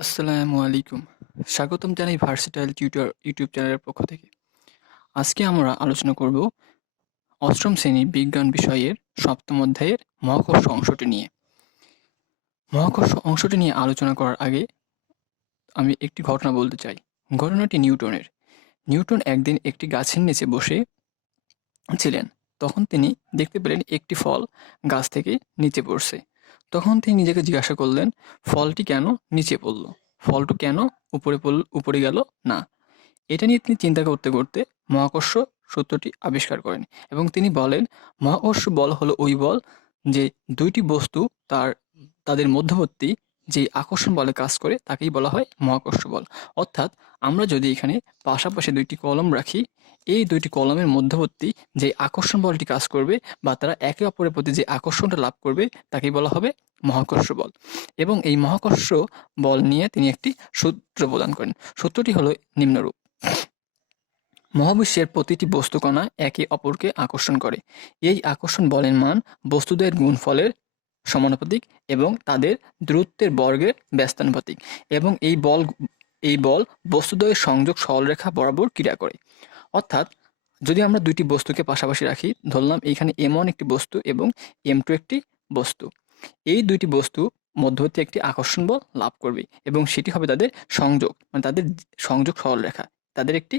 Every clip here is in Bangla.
আসসালামু আলাইকুম। স্বাগতম জানাই ভার্সেটাইল টিউটর ইউটিউব চ্যানেলের পক্ষ থেকে। আজকে আমরা আলোচনা করব অষ্টম শ্রেণীর বিজ্ঞান বিষয়ের সপ্তম অধ্যায়ের মহাকর্ষ অংশটি নিয়ে। মহাকর্ষ অংশটি নিয়ে আলোচনা করার আগে আমি একটি ঘটনা বলতে চাই। ঘটনাটি নিউটনের। নিউটন একদিন একটি গাছের নিচে বসে ছিলেন। তখন তিনি দেখতে পেলেন একটি ফল গাছ থেকে নিচে পড়ছে। তখন তিনি নিজেকে জিজ্ঞাসা করলেন, ফলটি কেন নিচে পড়ল? ফলটি কেন উপরে গেল না? এটা নিয়ে তিনি চিন্তা করতে করতে মহাকর্ষ সূত্রটি আবিষ্কার করেন এবং তিনি বলেন, মহাকর্ষ বল হলো ওই বল যে দুইটি বস্তু তাদের মধ্যবর্তী যে আকর্ষণ বলে কাজ করে তাকেই বলা হয় মহাকর্ষ বল। অর্থাৎ আমরা যদি এখানে পাশাপাশি দুইটি কলম রাখি, এই দুইটি কলমের মধ্যবর্তী যে আকর্ষণ বলটি কাজ করবে বা তারা একে অপরের প্রতি যে আকর্ষণটা লাভ করবে তাকেই বলা হবে মহাকর্ষ বল। এবং এই মহাকর্ষ বল নিয়ে তিনি একটি সূত্র প্রদান করেন। সূত্রটি হলো নিম্নরূপ: মহাবিশ্বের প্রতিটি বস্তুকণা একে অপরকে আকর্ষণ করে। এই আকর্ষণ বলের মান বস্তুদ্বয়ের গুণফলের সমানুপাতিক এবং তাদের দূরত্বের বর্গের ব্যস্তানুপাতিক। এবং এই বল বস্তুদ্বয়ের সংযোগ সরলরেখা বরাবর ক্রিয়া করে। অর্থাৎ যদি আমরা দুইটি বস্তুকে পাশাপাশি রাখি, ধরলাম এইখানে M1 একটি বস্তু এবং M2 একটি বস্তু। এই দুইটি বস্তু মধ্যবর্তী একটি আকর্ষণ বল লাভ করবে এবং সেটি হবে তাদের সংযোগ, মানে তাদের সংযোগ সরলরেখা। তাদের একটি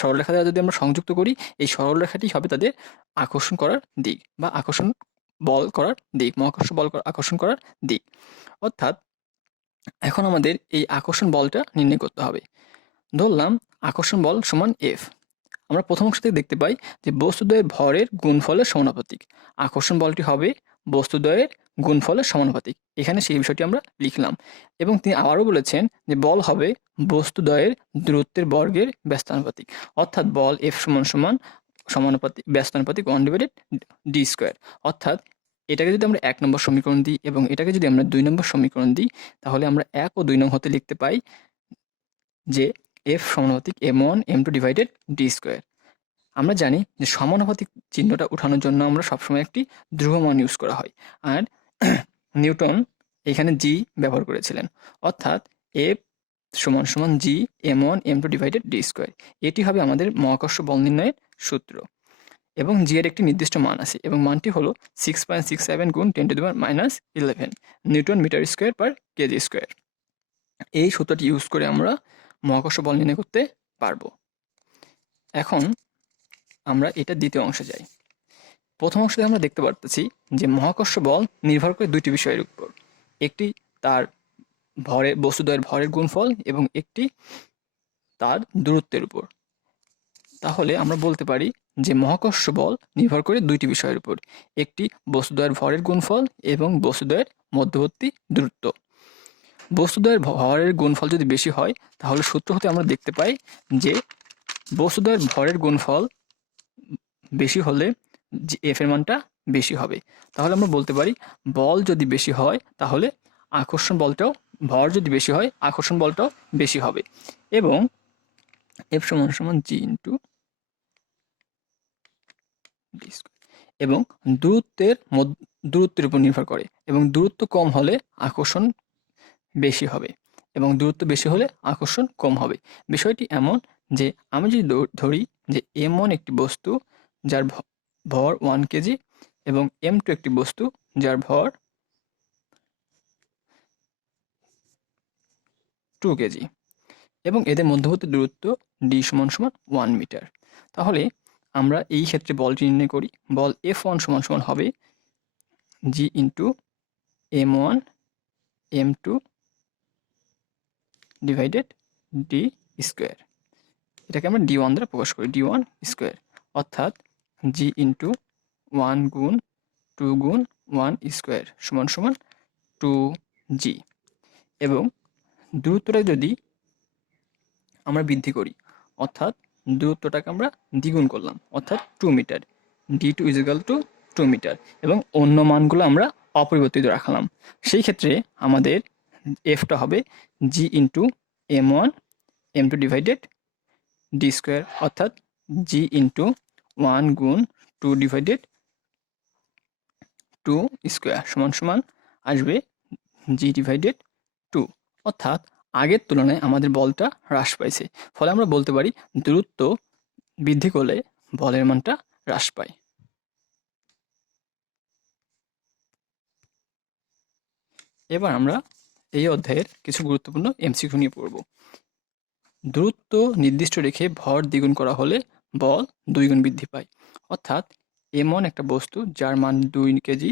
সরলরেখা দ্বারা যদি আমরা সংযুক্ত করি, এই সরলরেখাটি হবে তাদের আকর্ষণ করার দিক বা আকর্ষণ বল করার দিক, মহাকর্ষ বল আকর্ষণ করার দিক। অর্থাৎ এখন আমাদের এই আকর্ষণ বলটা নির্ণয় করতে হবে। ধরলাম আকর্ষণ বল সমান F। আমরা প্রথম অংশ থেকে দেখতে পাই যে বস্তুদ্বয়ের ভরের গুণফলের সমানুপাতিক। আকর্ষণ বলটি হবে বস্তুদ্বয়ের গুণফলের সমানুপাতিক। এখানে সেই বিষয়টি আমরা লিখলাম এবং তিনি আবারও বলেছেন যে বল হবে বস্তুদ্বয়ের দূরত্বের বর্গের ব্যস্তানুপাতিক। অর্থাৎ বল F সমান সমান সমানুপাতিক ব্যস্তানুপাতিক 1/d²। অর্থাৎ এটাকে যদি আমরা 1 নম্বর সমীকরণ দিই এবং এটাকে যদি আমরা 2 নম্বর সমীকরণ দিই, তাহলে আমরা 1 ও 2 নং হতে লিখতে পাই যে F সমানুপাতিক m1 m2 ডিভাইডেড d²। আমরা জানি যে সমানুপাতিক চিহ্নটা উঠানোর জন্য আমরা সবসময় একটি ধ্রুবমান ইউজ করা হয়। আর নিউটন এখানে জি ব্যবহার করেছিলেন। অর্থাৎ F সমান সমান g m1 m2 divided d²। এটি হবে আমাদের মহাকর্ষ বল নির্ণয়ের সূত্র। এবং জি এর একটি নির্দিষ্ট মান আছে এবং মানটি হলো 6.67 গুণ 10⁻11 Newton metre square per KG square. এই সূত্রটি ইউজ করে আমরা মহাকর্ষ বল নির্ণয় করতে পারবো। এখন আমরা এটা দ্বিতীয় অংশে যাই। প্রথম অংশে আমরা দেখতে পারতেছি যে মহাকর্ষ বল নির্ভর করে দুইটি বিষয়ের উপর। একটি তার বস্তুদ্বয়ের ভরের গুণফল এবং একটি তার দূরত্বের উপর। তাহলে আমরা বলতে পারি যে মহাকর্ষ বল নির্ভর করে দুইটি বিষয়ের উপর। একটি বস্তুদ্বয়ের ভরের গুণফল এবং বস্তুদ্বয়ের মধ্যবর্তী দূরত্ব। বস্তুদ্বয়ের ভরের গুণফল যদি বেশি হয়, তাহলে সূত্র হতে আমরা দেখতে পাই যে বস্তুদ্বয়ের ভরের গুণফল বেশি হলে এফ এর মানটা বেশি হবে। তাহলে আমরা বলতে পারি বল যদি বেশি হয় তাহলে আকর্ষণ বলটাও, ভর যদি বেশি হয় আকর্ষণ বলটাও বেশি হবে। এবং এফ সমান সমান জি ইন্টু ডি স্কয়ার। এবং দূরত্বের উপর নির্ভর করে এবং দূরত্ব কম হলে আকর্ষণ বেশি হবে এবং দূরত্ব বেশি হলে আকর্ষণ কম হবে। বিষয়টি এমন যে আমি যদি ধরি যে m1 একটি বস্তু যার ভর 1 কেজি এবং m2 একটি বস্তু যার ভর 2 কেজি এবং এদের মধ্যবর্তী দূরত্ব d সমান সমান 1 মিটার। তাহলে আমরা এই ক্ষেত্রে বলটি নির্ণয় করি। বল F1 সমান সমান হবে g into m1 m2 divided D square. এটাকে আমরা d1 দ্বারা প্রকাশ করি, d1 স্কোয়ার। অর্থাৎ g ইন্টু 1 গুণ 2 গুণ 1 স্কোয়ার সমান সমান 2g। এবং দূরত্বটা যদি আমরা বৃদ্ধি করি, অর্থাৎ দূরত্বটাকে আমরা দ্বিগুণ করলাম, অর্থাৎ 2 metre, d2 is equal two 2 metre এবং অন্য মানগুলো আমরা অপরিবর্তিত রাখলাম। সেই ক্ষেত্রে আমাদের এফটা হবে g into m1 m2 divided D square. অর্থাৎ g ইন্টু 1 গুণ 2 ডিভাইডেড 2 স্কোয়ার সমান সমান আসবে g ডিভাইডেড 2। অর্থাৎ আগের তুলনায় আমাদের বলটা হ্রাস পাইছে, ফলে আমরা বলতে পারি দূরত্ব বৃদ্ধি করলে বলের মানটা হ্রাস পায়। এবার আমরা এই অধ্যায়ের কিছু গুরুত্বপূর্ণ এমসিকিউ নিয়ে পড়ব। দূরত্ব নির্দিষ্ট রেখে ভর দ্বিগুণ করা হলে বল 2 গুণ বৃদ্ধি পায়। অর্থাৎ m1 একটা বস্তু যার মান 2 কেজি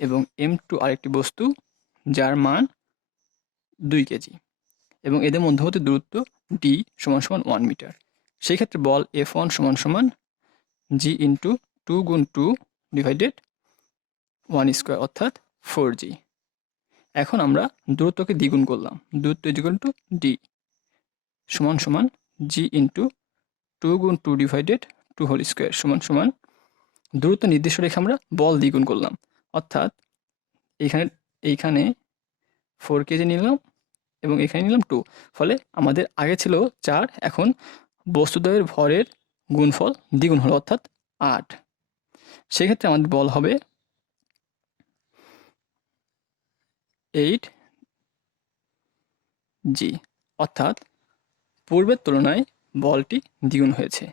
এবং m2 আরেকটি বস্তু যার মান 2 কেজি এবং এদের মধ্যবর্তী দূরত্ব d = 1 মিটার। সেই ক্ষেত্রে বল F1 = g ইন্টু 2 গুণ 2 ডিভাইডেড 1 স্কোয়ার অর্থাৎ 4g। এখন আমরা দূরত্বকে দ্বিগুণ করলাম, দূরত্ব d = g ইন্টু 2 গুণ 2 ডিভাইডেড 2 হোল স্কোয়ার সমান দূরত্ব নির্দিষ্ট রেখে আমরা বল দ্বিগুণ করলাম, অর্থাৎ এইখানে 4 কেজি নিলাম এবং এখানে নিলাম 2, ফলে আমাদের আগে ছিল 4, এখন বস্তুদ্বয়ের ভরের গুণফল দ্বিগুণ হলো অর্থাৎ 8। সেক্ষেত্রে আমাদের বল হবে 8g, অর্থাৎ পূর্বের তুলনায় বলটি দ্বিগুণ হয়েছে।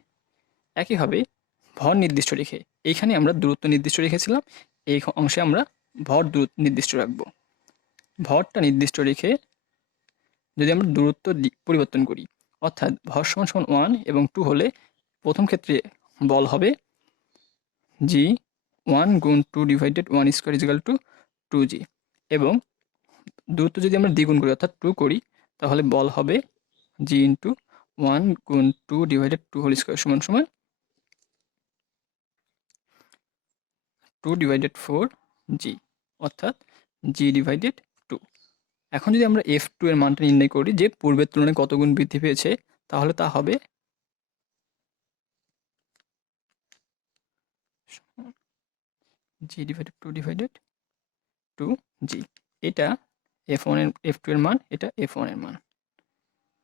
একইভাবে ভর নির্দিষ্ট রেখে, এইখানে আমরা দূরত্ব নির্দিষ্ট রেখেছিলাম, এই অংশে আমরা ভর নির্দিষ্ট রাখব। ভরটা নির্দিষ্ট রেখে যদি আমরা দূরত্ব পরিবর্তন করি, অর্থাৎ ভর = 1 এবং 2 হলে প্রথম ক্ষেত্রে বল হবে g 1 গুণ 2 ডিভাইডেড 1 স্কোয়ার = 2g এবং দূরত্ব যদি আমরা দ্বিগুণ করি অর্থাৎ 2 করি, তাহলে বল হবে g ইন্টু 1 গুণ 2 ডিভাইডেড 2 হোল স্কোয়ার সমান 2 ডিভাইডেড 4g অর্থাৎ g ডিভাইডেড 2। এখন যদি আমরা F2 এর মানটা নির্ণয় করি যে পূর্বের তুলনায় কত গুণ বৃদ্ধি পেয়েছে, তাহলে তা হবে g ডিভাইডেড 2 ডিভাইডেড 2g। এটা F2 এর মান, এটা F1 এর মান।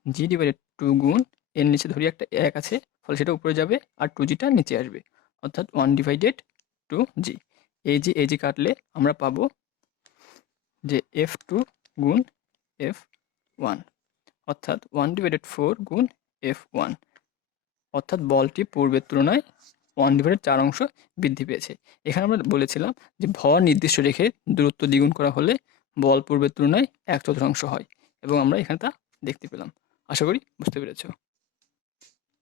g ডিভাইডেড 2 গুণ এর নিচে ধরি একটা 1 আছে, ফলে সেটা উপরে যাবে আর 2gটা নিচে আসবে, অর্থাৎ 1 ডিভাইডেড 2g। এই জি কাটলে আমরা পাবো যে F2 গুণ F1 অর্থাৎ 1 ডিভাইডেড 4 গুণ F1, অর্থাৎ বলটি পূর্বের তুলনায় 1 ডিভাইডেড 4 অংশ বৃদ্ধি পেয়েছে। এখানে আমরা বলেছিলাম যে ভর নির্দিষ্ট রেখে দূরত্ব দ্বিগুণ করা হলে বল পূর্বের তুলনায় 1/4 হয় এবং আমরা এখানে তা দেখতে পেলাম। আশা করি বুঝতে পেরেছো।